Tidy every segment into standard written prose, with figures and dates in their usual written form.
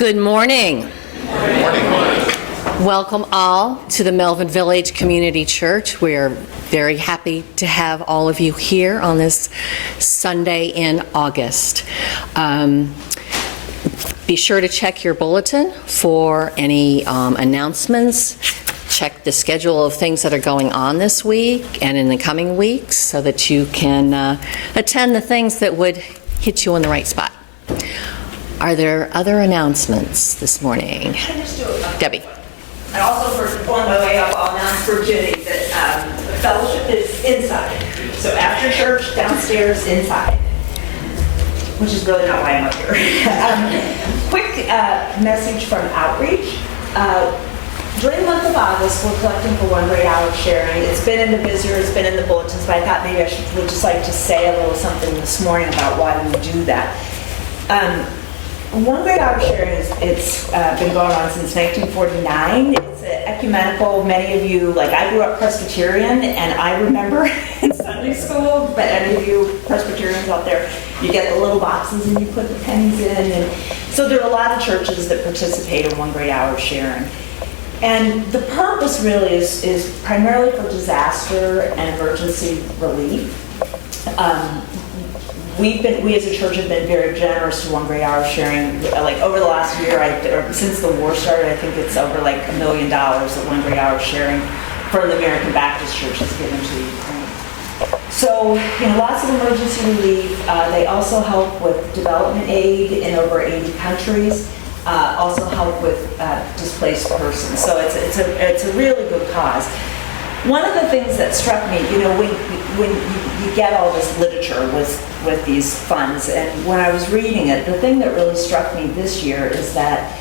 Good morning. Good morning. Welcome all to the Melvin Village Community Church. We are very happy to have all of you here on this Sunday in August. Be sure to check your bulletin for any announcements. Check the schedule of things that are going on this week and in the coming weeks so that you can attend the things that would hit you in the right spot. Are there other announcements this morning? Debbie. And also, on my way up, I'll announce for Ginny that the fellowship is inside. So after church, downstairs, inside. Which is really not why I'm up here. Quick message from Outreach. During the month of August, we're collecting for one great hour of sharing. It's been in the visitor, it's been in the bulletins, but I thought maybe I would just like to say a little something this morning about why we do that. One great hour of sharing it's been going on since 1949. It's ecumenical. Many of you, like I grew up Presbyterian, and I remember in Sunday school, but any of you Presbyterians out there, you get the little boxes and you put the pennies in. And so there are a lot of churches that participate in one great hour of sharing. And the purpose really is primarily for disaster and emergency relief. We as a church have been very generous to one great hour of sharing. Like over the last year, or since the war started, I think it's over like $1 million that one great hour of sharing from the American Baptist Church has given to Ukraine. So, lots of emergency relief. They also help with development aid in over 80 countries. Also help with displaced persons. So it's a really good cause. One of the things that struck me, when you get all this literature with these funds, and when I was reading it, the thing that really struck me this year is that,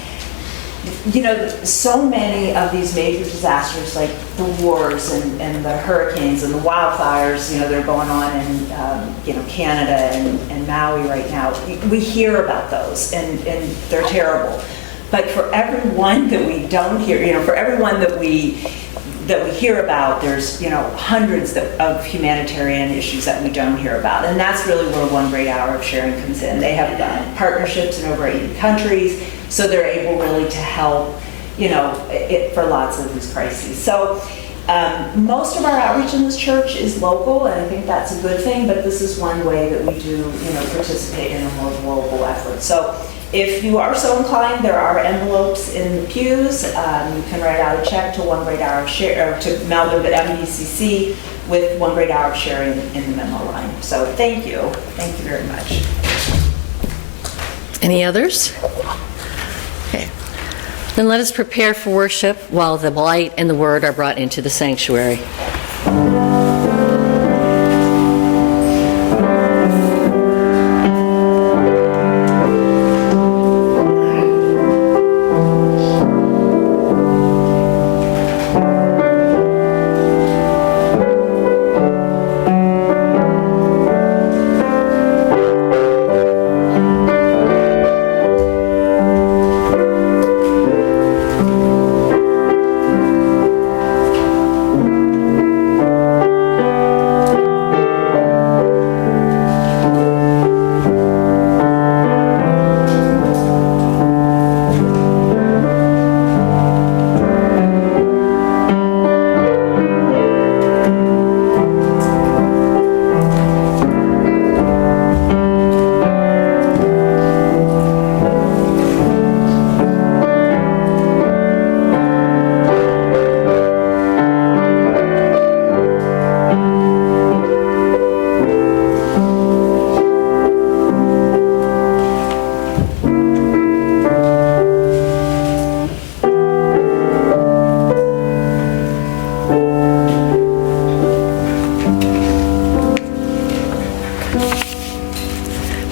so many of these major disasters, like the wars and the hurricanes and the wildfires, that are going on in, Canada and Maui right now, we hear about those, and they're terrible. But for every one that we don't hear, for every one that we hear about, there's hundreds of humanitarian issues that we don't hear about, and that's really where one great hour of sharing comes in. They have partnerships in over 80 countries, so they're able really to help for lots of these crises. So most of our outreach in this church is local, and I think that's a good thing, but this is one way that we do participate in a more global effort. So if you are so inclined, there are envelopes in the pews. You can write out a check to one great hour of share, or to Melvin MDCC with one great hour of sharing in the memo line. So thank you very much. Any others? Okay. Then let us prepare for worship while the light and the word are brought into the sanctuary.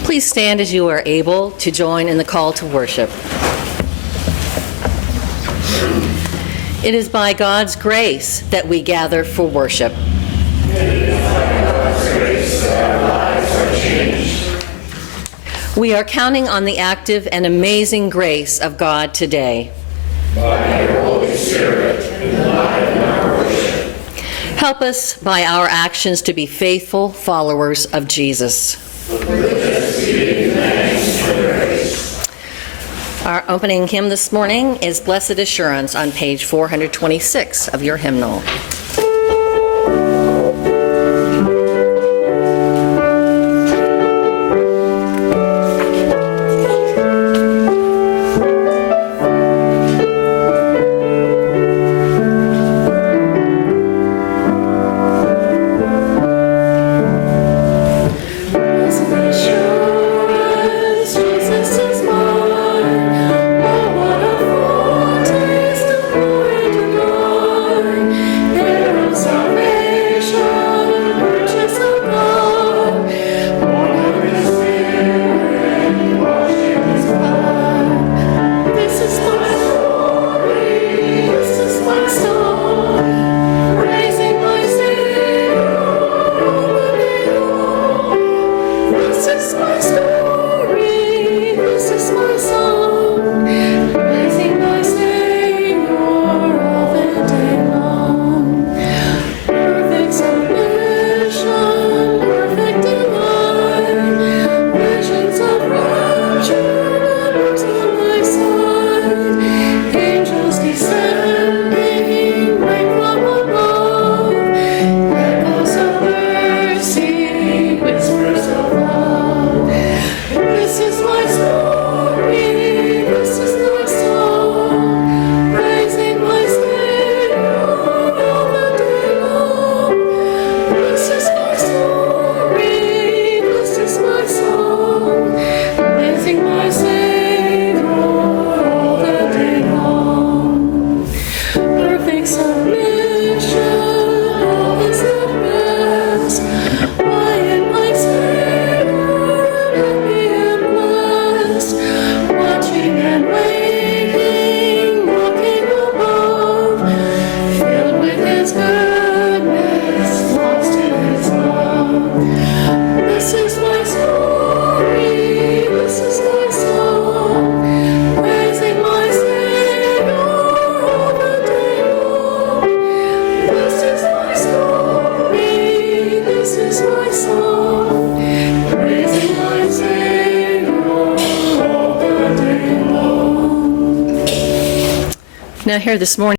Please stand as you are able to join in the call to worship. It is by God's grace that we gather for worship. It is by God's grace that our lives are changed. We are counting on the active and amazing grace of God today. By your Holy Spirit, enliven our worship. Help us by our actions to be faithful followers of Jesus. Our opening hymn this morning is Blessed Assurance on page 426 of your hymnal. Now here this morning